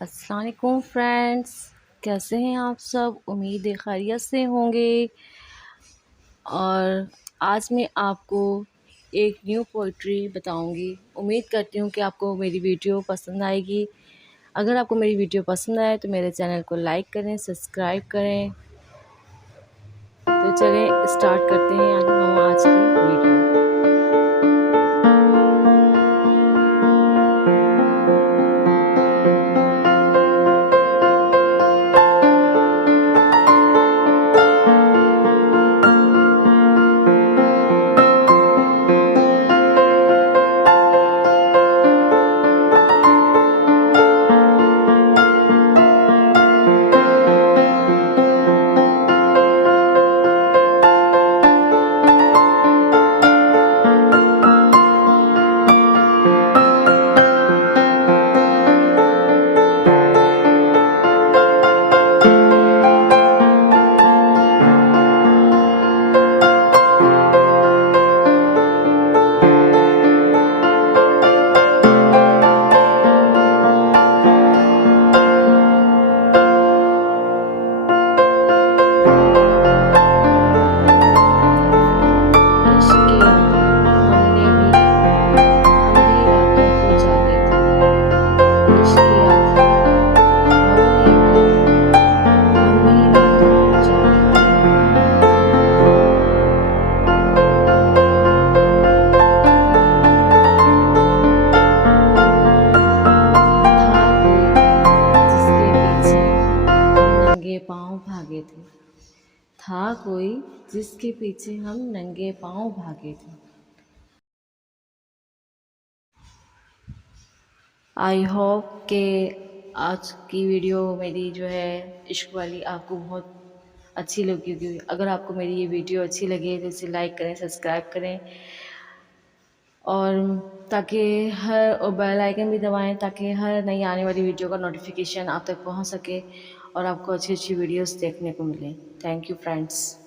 अस्सलाम वालेकुम फ्रेंड्स, कैसे हैं आप सब? उम्मीद है खैरियत से होंगे। और आज मैं आपको एक न्यू पोइट्री बताऊंगी। उम्मीद करती हूँ कि आपको मेरी वीडियो पसंद आएगी। अगर आपको मेरी वीडियो पसंद आए तो मेरे चैनल को लाइक करें, सब्सक्राइब करें। तो चलें स्टार्ट करते हैं हम आज की वीडियो। इश्क किया हमने भी, हम भी रातों को जागे थे। इश्क किया था हमने भी, हम भी रातों को जागे थे। था कोई जिसके पीछे हम नंगे पाँव भागे थे। था कोई जिसके पीछे हम नंगे पाँव भागे थे। आई होप कि आज की वीडियो मेरी जो है इश्क वाली आपको बहुत अच्छी लगी होगी। अगर आपको मेरी ये वीडियो अच्छी लगे तो इसे लाइक करें, सब्सक्राइब करें और ताकि और बेल आइकन भी दबाएं ताकि हर नई आने वाली वीडियो का नोटिफिकेशन आप तक पहुंच सके और आपको अच्छी अच्छी वीडियोस देखने को मिले। Thank you friends.